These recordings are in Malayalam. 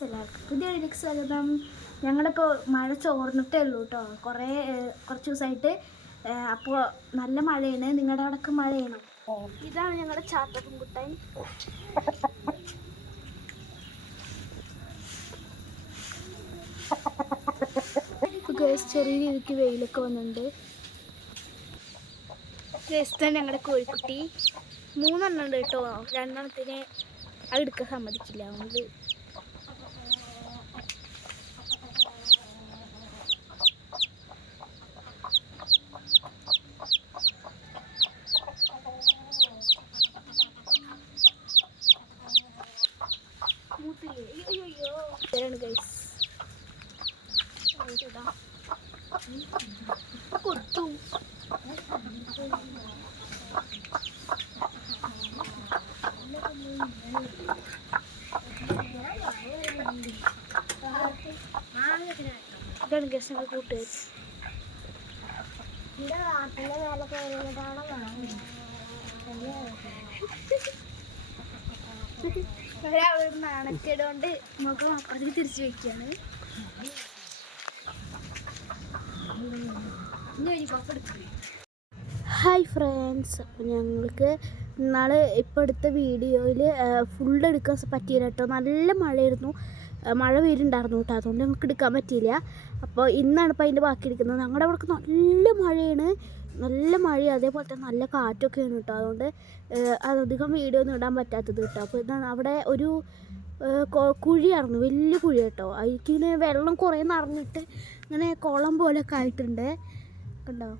ഗൈസ് എല്ലാവർക്കും പുതിയ വീഡിയോക്ക് സ്വാഗതം ഞങ്ങളിപ്പോൾ മഴ ചോർന്നിട്ടേ ഉള്ളൂ കേട്ടോ കുറേ കുറച്ച് ദിവസമായിട്ട് അപ്പോൾ നല്ല മഴയാണ്. നിങ്ങളുടെ അവിടെയൊക്കെ മഴയാണ്? ഇതാണ് ഞങ്ങളുടെ ചാത്തപ്പൻ കുട്ടൻ ഗേസ് ചെറിയ രീതിക്ക് വെയിലൊക്കെ വന്നിട്ടുണ്ട് ഗസ്റ്റ് തന്നെ ഞങ്ങളുടെ കോഴിക്കുട്ടി. മൂന്നെണ്ണം ഉണ്ട് കേട്ടോ രണ്ടെണ്ണത്തിന് അത് എടുക്കാൻ സമ്മതിക്കില്ല അതുകൊണ്ട് ഇതാണ് ഗൈസ് കൊടുത്തു. ഇതാണ് ഗസ് ഞങ്ങൾ കൂട്ടുകാർ ഒരാൾ നാണക്കേടുകൊണ്ട് മുഖം അപ്പുറത്തേക്ക് തിരിച്ചു വെക്കുകയാണ് ഹായ് ഫ്രണ്ട്സ് അപ്പോൾ ഞങ്ങൾക്ക് ഇന്നാൾ ഇപ്പോൾ എടുത്ത വീഡിയോയിൽ ഫുൾ എടുക്കാൻ പറ്റിയില്ല കേട്ടോ നല്ല മഴയായിരുന്നു. മഴ വരുന്നുണ്ടായിരുന്നു കേട്ടോ. അതുകൊണ്ട് ഞങ്ങൾക്ക് എടുക്കാൻ പറ്റിയില്ല. അപ്പോൾ ഇന്നാണ് ഇപ്പോൾ അതിന്റെ ബാക്കി എടുക്കുന്നത്. ഞങ്ങളുടെ അവിടെ നല്ല മഴയാണ്. നല്ല മഴയും അതേപോലെ തന്നെ നല്ല കാറ്റൊക്കെയാണ് കേട്ടോ. അതുകൊണ്ട് അധികം വീഡിയോ ഒന്നും ഇടാൻ പറ്റാത്തത് കേട്ടോ. അപ്പോൾ ഇതാണ് അവിടെ ഒരു കുഴിയായിരുന്നു. വലിയ കുഴി കേട്ടോ. അതിങ്ങനെ വെള്ളം കുറേ നിറഞ്ഞിട്ട് ഇങ്ങനെ കുളം പോലെയൊക്കെ ആയിട്ടുണ്ട്. കണ്ടോ?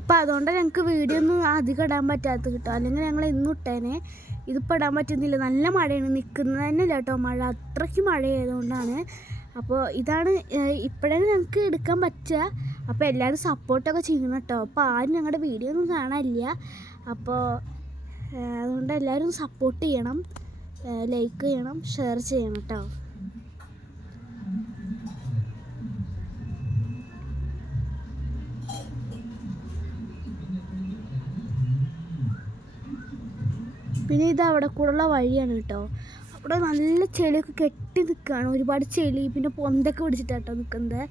അപ്പോൾ അതുകൊണ്ട് ഞങ്ങൾക്ക് വീഡിയോ ഒന്നും അധികം ഇടാൻ പറ്റാത്തത് കേട്ടോ. അല്ലെങ്കിൽ ഞങ്ങൾ ഇന്നും ഇട്ടേനെ. ഇതിപ്പോൾ ഇടാൻ പറ്റുന്നില്ല. നല്ല മഴയാണ്. നിൽക്കുന്നത് തന്നെ കേട്ടോ. മഴ. അത്രയ്ക്ക് മഴയായതുകൊണ്ടാണ്. അപ്പോൾ ഇതാണ് ഇപ്പോഴാണ് ഞങ്ങൾക്ക് എടുക്കാൻ പറ്റുക അപ്പോൾ എല്ലാവരും സപ്പോർട്ടൊക്കെ ചെയ്യണം കേട്ടോ. അപ്പോൾ ആരും ഞങ്ങളുടെ വീഡിയോ ഒന്നും കാണാനില്ല. അപ്പോൾ അതുകൊണ്ട് എല്ലാവരും സപ്പോർട്ട് ചെയ്യണം. ലൈക്ക് ചെയ്യണം ഷെയർ ചെയ്യണം കേട്ടോ. പിന്നെ ഇത് അവിടെ കൂടെയുള്ള വഴിയാണ് കേട്ടോ. അവിടെ നല്ല ചെളിയൊക്കെ കെട്ടി നിൽക്കുകയാണ് ഒരുപാട് ചെളി പിന്നെ പൊന്തൊക്കെ പിടിച്ചിട്ടാണ് കേട്ടോ നിൽക്കുന്നത്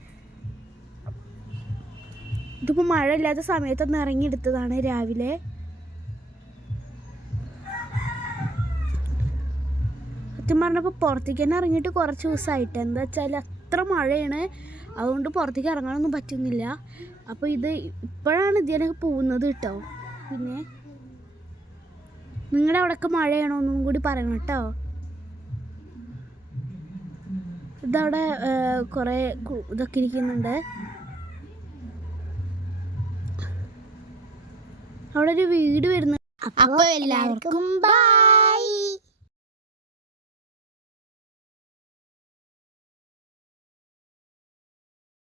ഇതിപ്പോൾ മഴ ഇല്ലാത്ത സമയത്തൊന്ന് ഇറങ്ങിയെടുത്തതാണ് രാവിലെ. സത്യം പറഞ്ഞപ്പോൾ പുറത്തേക്ക് തന്നെ ഇറങ്ങിയിട്ട് കുറച്ച് ദിവസമായിട്ട്. എന്താ വെച്ചാൽ അത്ര മഴയാണ്. അതുകൊണ്ട് പുറത്തേക്ക് ഇറങ്ങാനൊന്നും പറ്റുന്നില്ല. അപ്പോൾ ഇത് ഇപ്പോഴാണ് ഇതിനൊക്കെ പോകുന്നത് കേട്ടോ. പിന്നെ നിങ്ങളുടെ അവിടെയൊക്കെ മഴയാണോ ഒന്നും കൂടി പറയണം കേട്ടോ. ഇതവിടെ കുറേ ഇതൊക്കെ ഇരിക്കുന്നുണ്ട്. അവിടെ ഒരു വീട് വരുന്നു. അപ്പോൾ എല്ലാവർക്കും ബൈ